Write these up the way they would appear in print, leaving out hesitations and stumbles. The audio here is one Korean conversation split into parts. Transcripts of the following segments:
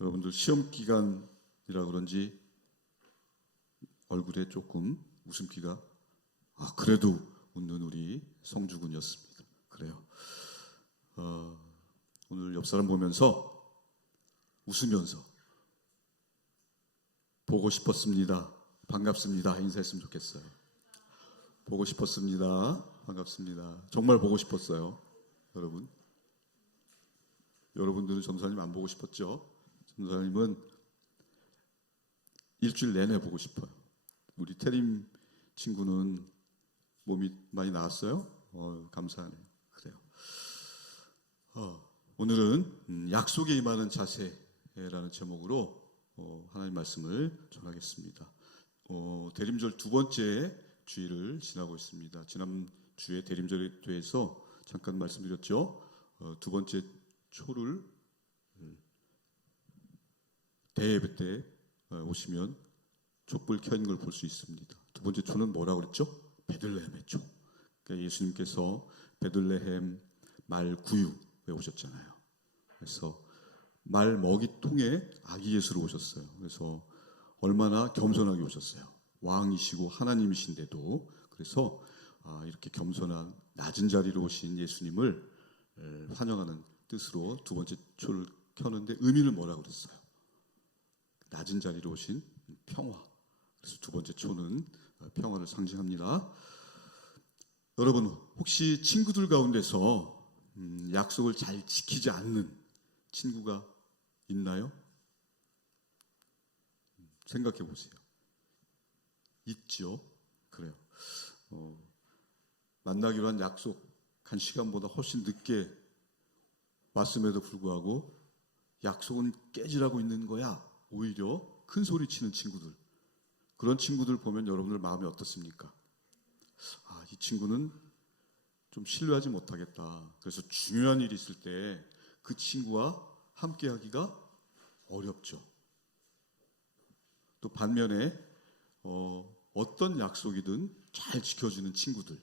여러분들 시험 기간이라 그런지 얼굴에 조금 웃음기가 그래도 웃는 우리 성주군이었습니다. 그래요. 오늘 옆 사람 보면서 웃으면서 보고 싶었습니다. 반갑습니다. 인사했으면 좋겠어요. 보고 싶었습니다. 반갑습니다. 정말 보고 싶었어요. 여러분들은 전도사님 안 보고 싶었죠? 전도사님은 일주일 내내 보고 싶어요. 우리 태림 친구는 몸이 많이 나았어요? 감사하네요. 그래요. 오늘은 약속에 임하는 자세라는 제목으로 하나님 말씀을 전하겠습니다. 대림절 두 번째 주일을 지나고 있습니다. 지난 주에 대림절에 대해서 잠깐 말씀드렸죠. 두 번째 초를 대예배 때 오시면 촛불 켜인 걸 볼 수 있습니다. 두 번째 초는 뭐라고 그랬죠? 베들레헴의 초. 그러니까 예수님께서 베들레헴 말 구유에 오셨잖아요. 그래서 말 먹이통에 아기 예수로 오셨어요. 그래서 얼마나 겸손하게 오셨어요. 왕이시고 하나님이신데도. 그래서 이렇게 겸손한 낮은 자리로 오신 예수님을 환영하는 뜻으로 두 번째 초를 켜는데 의미는 뭐라고 그랬어요? 낮은 자리로 오신 평화. 그래서 두 번째 초는 평화를 상징합니다. 여러분, 혹시 친구들 가운데서 약속을 잘 지키지 않는 친구가 있나요? 생각해 보세요. 있죠. 그래요. 만나기로 한 약속한 시간보다 훨씬 늦게 왔음에도 불구하고 약속은 깨지라고 있는 거야. 오히려 큰 소리 치는 친구들. 그런 친구들 보면 여러분들 마음이 어떻습니까? 이 친구는 좀 신뢰하지 못하겠다. 그래서 중요한 일이 있을 때 그 친구와 함께 하기가 어렵죠. 또 반면에 어떤 약속이든 잘 지켜주는 친구들,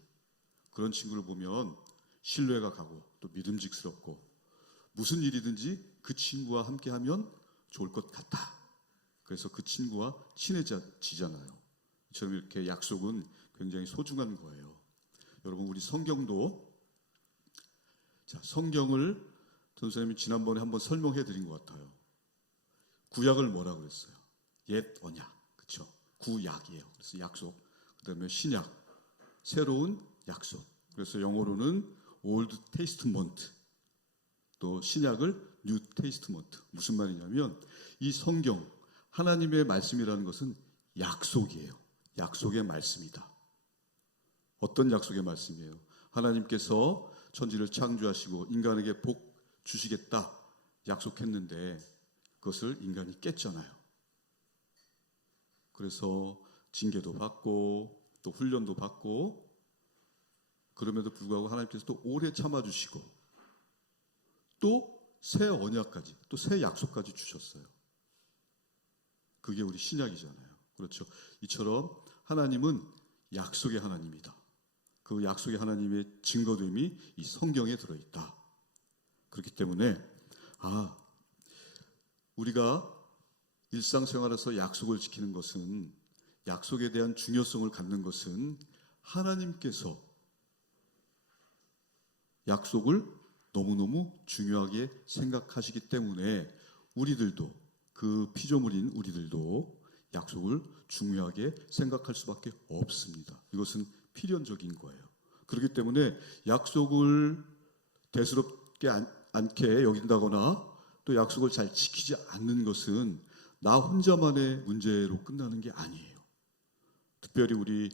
그런 친구를 보면 신뢰가 가고 또 믿음직스럽고 무슨 일이든지 그 친구와 함께하면 좋을 것 같다. 그래서 그 친구와 친해지잖아요. 저는 이렇게 약속은 굉장히 소중한 거예요. 여러분, 우리 성경도 성경을 전도사님이 지난번에 한번 설명해 드린 것 같아요. 구약을 뭐라고 그랬어요? 옛 언약, 그렇죠? 구약이에요. 그래서 약속. 그다음에 신약, 새로운 약속. 그래서 영어로는 Old Testament. 또 신약을 New Testament. 무슨 말이냐면 이 성경 하나님의 말씀이라는 것은 약속이에요. 약속의 말씀이다. 어떤 약속의 말씀이에요? 하나님께서 천지를 창조하시고 인간에게 복 주시겠다 약속했는데 그것을 인간이 깼잖아요. 그래서 징계도 받고 또 훈련도 받고 그럼에도 불구하고 하나님께서 또 오래 참아주시고 또 새 언약까지 또 새 약속까지 주셨어요. 그게 우리 신약이잖아요. 그렇죠. 이처럼 하나님은 약속의 하나님이다. 그 약속의 하나님의 증거됨이 이 성경에 들어있다. 그렇기 때문에 우리가 일상생활에서 약속을 지키는 것은 약속에 대한 중요성을 갖는 것은 하나님께서 약속을 너무너무 중요하게 생각하시기 때문에 우리들도 그 피조물인 우리들도 약속을 중요하게 생각할 수밖에 없습니다. 이것은 필연적인 거예요. 그렇기 때문에 약속을 대수롭게 않게 여긴다거나 또 약속을 잘 지키지 않는 것은 나 혼자만의 문제로 끝나는 게 아니에요. 특별히 우리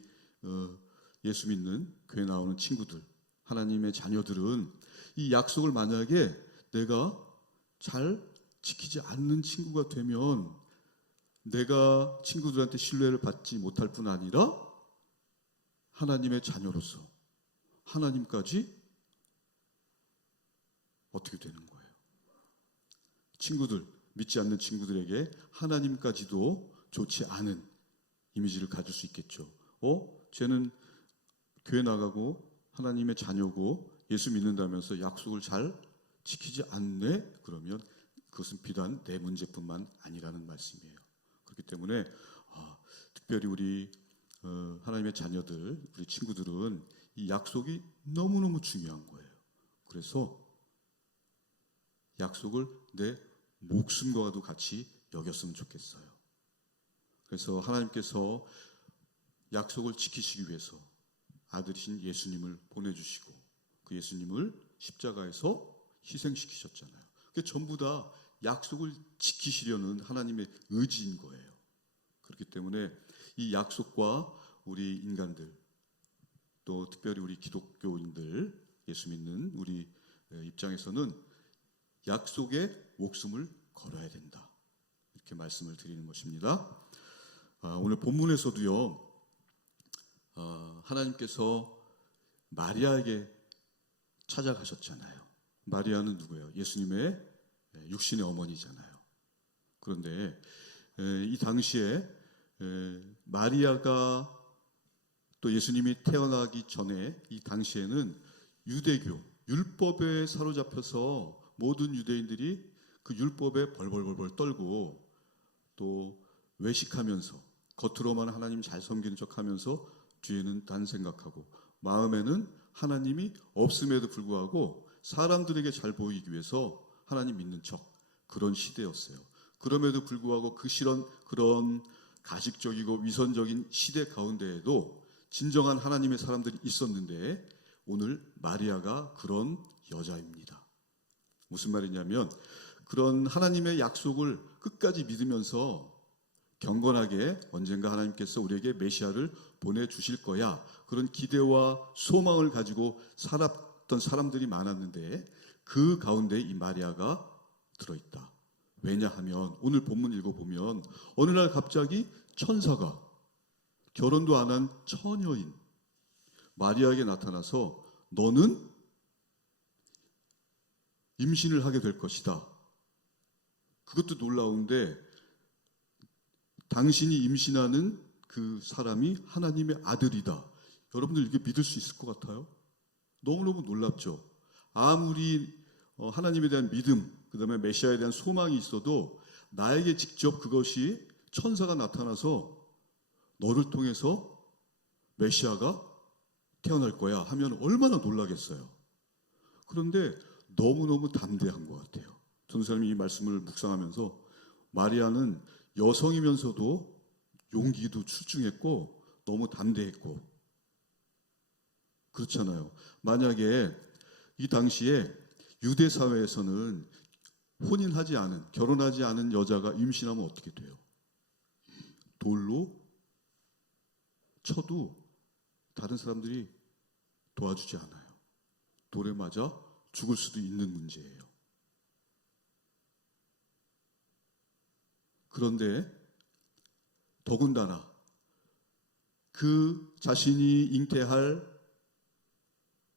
예수 믿는 교회 나오는 친구들, 하나님의 자녀들은 이 약속을 만약에 내가 잘 지키지 않는 친구가 되면 내가 친구들한테 신뢰를 받지 못할 뿐 아니라 하나님의 자녀로서 하나님까지 어떻게 되는 거예요? 친구들, 믿지 않는 친구들에게 하나님까지도 좋지 않은 이미지를 가질 수 있겠죠. 쟤는 교회 나가고 하나님의 자녀고 예수 믿는다면서 약속을 잘 지키지 않네? 그러면 그것은 비단 내 문제뿐만 아니라는 말씀이에요. 그렇기 때문에 특별히 우리 하나님의 자녀들, 우리 친구들은 이 약속이 너무너무 중요한 거예요. 그래서 약속을 내 목숨과도 같이 여겼으면 좋겠어요. 그래서 하나님께서 약속을 지키시기 위해서 아들이신 예수님을 보내주시고 그 예수님을 십자가에서 희생시키셨잖아요. 그게 전부 다 약속을 지키시려는 하나님의 의지인 거예요. 그렇기 때문에 이 약속과 우리 인간들, 또 특별히 우리 기독교인들, 예수 믿는 우리 입장에서는 약속에 목숨을 걸어야 된다, 이렇게 말씀을 드리는 것입니다. 오늘 본문에서도요, 하나님께서 마리아에게 찾아가셨잖아요. 마리아는 누구예요? 예수님의 육신의 어머니잖아요. 그런데 이 당시에 마리아가 또 예수님이 태어나기 전에 이 당시에는 유대교, 율법에 사로잡혀서 모든 유대인들이 그 율법에 벌벌벌벌 떨고 또 외식하면서 겉으로만 하나님 잘 섬기는 척하면서 뒤에는 딴 생각하고 마음에는 하나님이 없음에도 불구하고 사람들에게 잘 보이기 위해서 하나님 믿는 척, 그런 시대였어요. 그럼에도 불구하고 그런 가식적이고 위선적인 시대 가운데에도 진정한 하나님의 사람들이 있었는데 오늘 마리아가 그런 여자입니다. 무슨 말이냐면 그런 하나님의 약속을 끝까지 믿으면서 경건하게 언젠가 하나님께서 우리에게 메시아를 보내주실 거야, 그런 기대와 소망을 가지고 살았던 사람들이 많았는데 그 가운데 이 마리아가 들어있다. 왜냐하면 오늘 본문 읽어보면 어느 날 갑자기 천사가, 결혼도 안 한 처녀인 마리아에게 나타나서 너는 임신을 하게 될 것이다. 그것도 놀라운데 당신이 임신하는 그 사람이 하나님의 아들이다. 여러분들 이게 믿을 수 있을 것 같아요? 너무너무 놀랍죠. 아무리 하나님에 대한 믿음, 그 다음에 메시아에 대한 소망이 있어도 나에게 직접 그것이 천사가 나타나서 너를 통해서 메시아가 태어날 거야 하면 얼마나 놀라겠어요. 그런데 너무너무 담대한 것 같아요. 전도사님이 이 말씀을 묵상하면서 마리아는 여성이면서도 용기도 출중했고 너무 담대했고 그렇잖아요. 만약에 이 당시에 유대 사회에서는 혼인하지 않은, 결혼하지 않은 여자가 임신하면 어떻게 돼요? 돌로 쳐도 다른 사람들이 도와주지 않아요. 돌에 맞아 죽을 수도 있는 문제예요. 그런데 더군다나 그 자신이 잉태할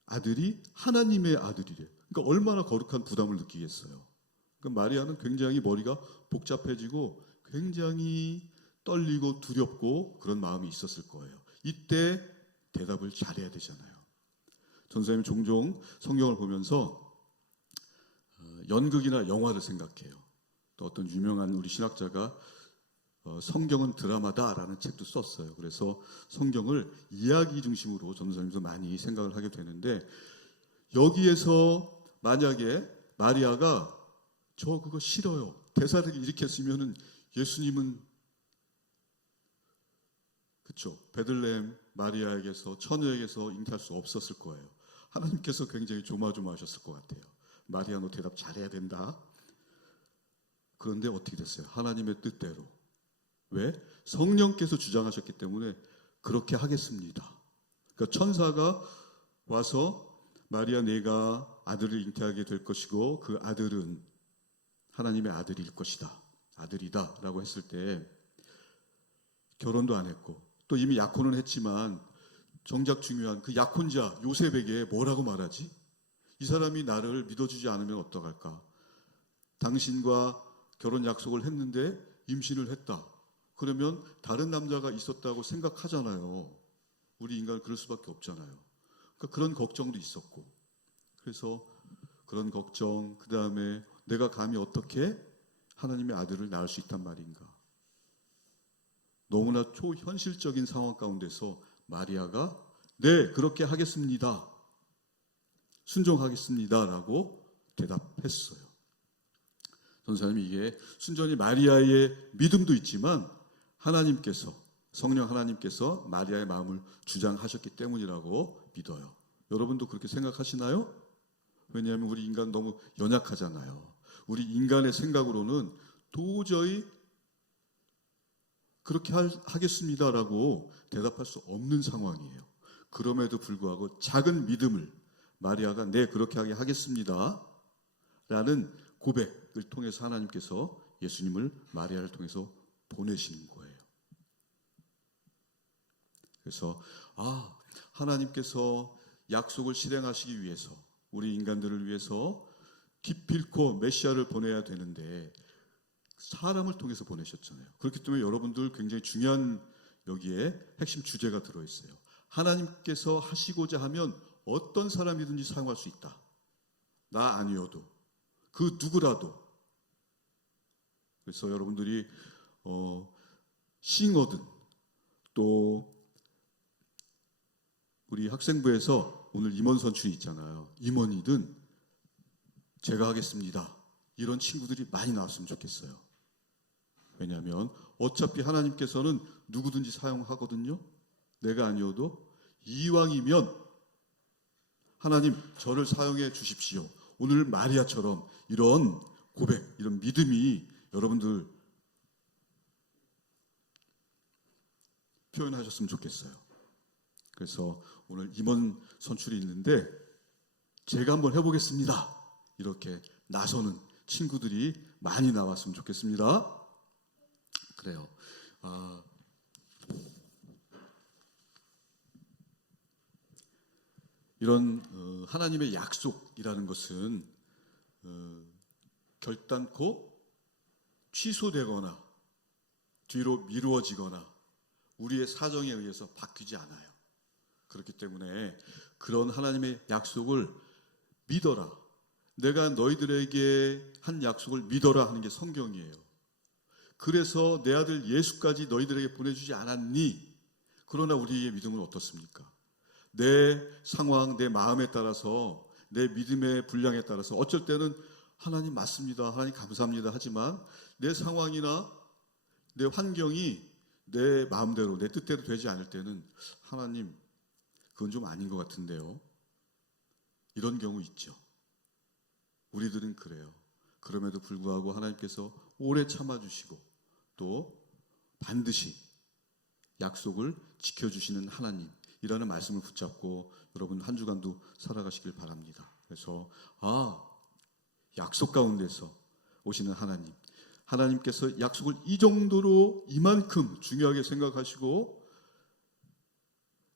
아들이 하나님의 아들이래. 그러니까 얼마나 거룩한 부담을 느끼겠어요. 그러니까 마리아는 굉장히 머리가 복잡해지고 굉장히 떨리고 두렵고 그런 마음이 있었을 거예요. 이때 대답을 잘해야 되잖아요. 전사님이 종종 성경을 보면서 연극이나 영화를 생각해요. 또 어떤 유명한 우리 신학자가 성경은 드라마다라는 책도 썼어요. 그래서 성경을 이야기 중심으로 전도사님도 많이 생각을 하게 되는데 여기에서 만약에 마리아가 저 그거 싫어요, 대사를 이렇게 쓰면은 예수님은 그렇죠. 베들레헴 마리아에게서 처녀에게서 잉태할 수 없었을 거예요. 하나님께서 굉장히 조마조마하셨을 것 같아요. 마리아 너 대답 잘해야 된다. 그런데 어떻게 됐어요? 하나님의 뜻대로. 왜? 성령께서 주장하셨기 때문에 그렇게 하겠습니다. 그러니까 천사가 와서 마리아 내가 아들을 잉태하게 될 것이고 그 아들은 하나님의 아들일 것이다, 아들이다 라고 했을 때 결혼도 안 했고 또 이미 약혼은 했지만 정작 중요한 그 약혼자 요셉에게 뭐라고 말하지? 이 사람이 나를 믿어주지 않으면 어떡할까? 당신과 결혼 약속을 했는데 임신을 했다. 그러면 다른 남자가 있었다고 생각하잖아요. 우리 인간은 그럴 수밖에 없잖아요. 그러니까 그런 걱정도 있었고 그래서 그런 걱정, 그 다음에 내가 감히 어떻게 하나님의 아들을 낳을 수 있단 말인가? 너무나 초현실적인 상황 가운데서 마리아가 네, 그렇게 하겠습니다. 순종하겠습니다. 라고 대답했어요. 전사님이 이게 순전히 마리아의 믿음도 있지만 하나님께서, 성령 하나님께서 마리아의 마음을 주장하셨기 때문이라고 믿어요. 여러분도 그렇게 생각하시나요? 왜냐하면 우리 인간 너무 연약하잖아요. 우리 인간의 생각으로는 도저히 그렇게 하겠습니다라고 대답할 수 없는 상황이에요. 그럼에도 불구하고 작은 믿음을 마리아가 네, 그렇게 하겠습니다 라는 고백을 통해서 하나님께서 예수님을 마리아를 통해서 보내시는 거예요. 그래서 하나님께서 약속을 실행하시기 위해서, 우리 인간들을 위해서 기필코 메시아를 보내야 되는데 사람을 통해서 보내셨잖아요. 그렇기 때문에 여러분들 굉장히 중요한 여기에 핵심 주제가 들어있어요. 하나님께서 하시고자 하면 어떤 사람이든지 사용할 수 있다. 나 아니어도, 그 누구라도. 그래서 여러분들이 싱어든 또 우리 학생부에서 오늘 임원 선출이 있잖아요. 임원이든 제가 하겠습니다. 이런 친구들이 많이 나왔으면 좋겠어요. 왜냐하면 어차피 하나님께서는 누구든지 사용하거든요. 내가 아니어도 이왕이면 하나님 저를 사용해 주십시오. 오늘 마리아처럼 이런 고백, 이런 믿음이 여러분들 표현하셨으면 좋겠어요. 그래서 오늘 임원 선출이 있는데 제가 한번 해보겠습니다. 이렇게 나서는 친구들이 많이 나왔으면 좋겠습니다. 그래요. 이런 하나님의 약속이라는 것은 결단코 취소되거나 뒤로 미루어지거나 우리의 사정에 의해서 바뀌지 않아요. 그렇기 때문에 그런 하나님의 약속을 믿어라. 내가 너희들에게 한 약속을 믿어라 하는 게 성경이에요. 그래서 내 아들 예수까지 너희들에게 보내주지 않았니? 그러나 우리의 믿음은 어떻습니까? 내 상황, 내 마음에 따라서, 내 믿음의 분량에 따라서 어쩔 때는 하나님 맞습니다, 하나님 감사합니다 하지만 내 상황이나 내 환경이 내 마음대로, 내 뜻대로 되지 않을 때는 하나님 그건 좀 아닌 것 같은데요. 이런 경우 있죠. 우리들은 그래요. 그럼에도 불구하고 하나님께서 오래 참아주시고 또 반드시 약속을 지켜주시는 하나님이라는 말씀을 붙잡고 여러분 한 주간도 살아가시길 바랍니다. 그래서 약속 가운데서 오시는 하나님, 하나님께서 약속을 이 정도로 이만큼 중요하게 생각하시고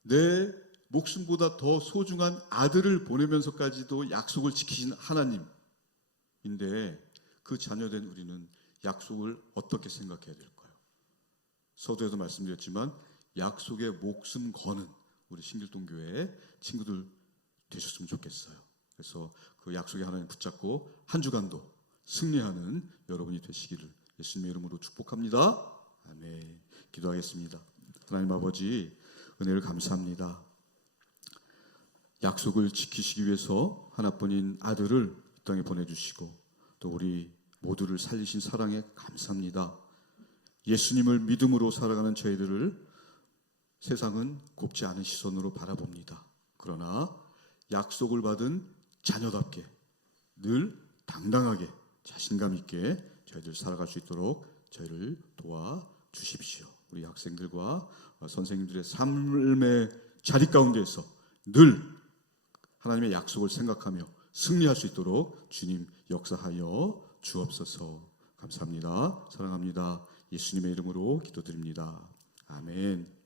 내 목숨보다 더 소중한 아들을 보내면서까지도 약속을 지키신 하나님인데 그 자녀된 우리는 약속을 어떻게 생각해야 될까요? 서두에도 말씀드렸지만 약속에 목숨 거는 우리 신길동교회 친구들 되셨으면 좋겠어요. 그래서 그 약속의 하나님 붙잡고 한 주간도 승리하는 여러분이 되시기를 예수님의 이름으로 축복합니다. 아멘. 기도하겠습니다. 하나님 아버지, 은혜를 감사합니다. 약속을 지키시기 위해서 하나뿐인 아들을 이 땅에 보내주시고 또 우리 모두를 살리신 사랑에 감사합니다. 예수님을 믿음으로 살아가는 저희들을 세상은 곱지 않은 시선으로 바라봅니다. 그러나 약속을 받은 자녀답게 늘 당당하게 자신감 있게 저희들 살아갈 수 있도록 저희를 도와주십시오. 우리 학생들과 선생님들의 삶의 자리 가운데에서 늘 하나님의 약속을 생각하며 승리할 수 있도록 주님 역사하여 주옵소서. 감사합니다. 사랑합니다. 예수님의 이름으로 기도드립니다. 아멘.